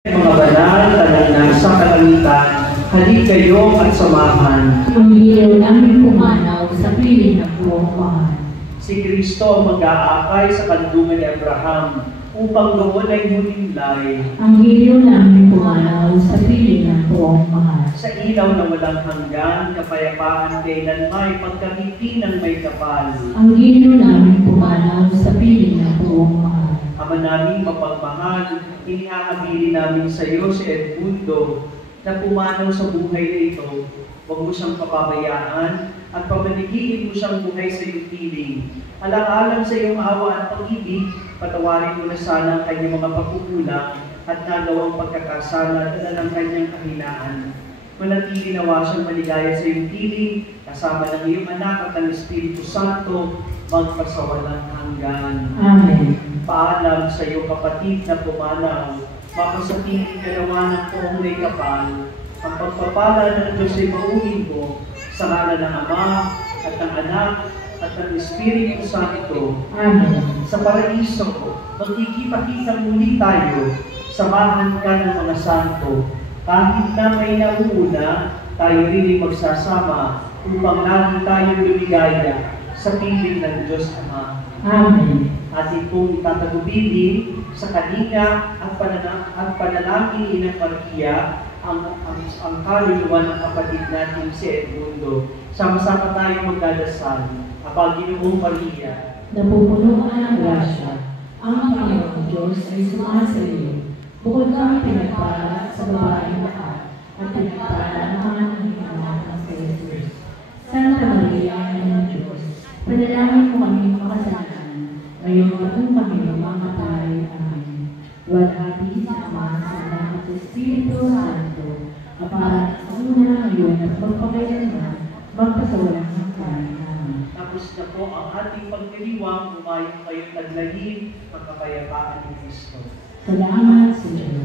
Mga banal, tanan sa kalangitan, halik kayo at samahan. Ang ilaw namin pumanaw sa piling ng buong mahal. Si Kristo ang mag-aakay sa kandungan ni Abraham upang gawin ay huminlay. Ang ilaw namin pumanaw sa piling ng buong mahal. Sa ilaw na walang hanggan, kapayapaan kailanmay pagkakiti ng may kapal. Ang ilaw namin pumanaw sa piling ng buong mahal. Ama naming mapagmahal, inihahabili namin sa iyo si Edmundo na pumanaw sa buhay na ito. Huwag mo siyang papabayaan at pamanigigin mo siyang buhay sa iyong piling. Alang-alang sa iyong awa at pag-ibig, patawarin mo na sana ang kanyang mga pagkukulang at nagawang pagkakasala at ng kanyang kahinaan. Manatili nawa siyang maligaya sa iyong piling, kasama ng iyong anak at ang Espiritu Santo, magpasawalang hanggan. Amen. Paalam sa iyo kapatid na pumanaw, mapasatingin ka naman ng poong may kapal, ang pagpapala ng Diyos ay mauhin mo, sa ngalan ng Ama, at ng Anak, at ng Espiritu Santo. Amen. Sa paraiso, magkikipakita muli tayo, samahan ka ng mga santo, kahit na may nauuna, tayo rin ay magsasama, upang lagi tayo lumigaya sa piling ng Diyos Ama. Amen. Atin pong itatagubili sa kalinga at panalangin ng Maria ang kaluluwa ng kapatid natin si Edmundo. Sama-sama tayo magdadasal. Apag Ginoong Maria, Napupuno ka ng grasya, ang Panginoong Diyos ay sumasa iyo. Bukod kang pinagpala sa babaeng lahat, at pinagpala ang mga nangyayang ng Jesus. Santa Maria, Ina ng Diyos, panalangin mo kami makasalanan, ngayon at kung kami mamatay. Amen. Luwalhati sa Ama, sa Anak at sa Espiritu Santo, para sa una ngayon at magpakailanman, magpasawalang hanggan. Amen. tapos na po ang ating pagdiriwang, umayong kayo taglayin, ang kapayapaan ni Kristo. Salamat sa Diyos.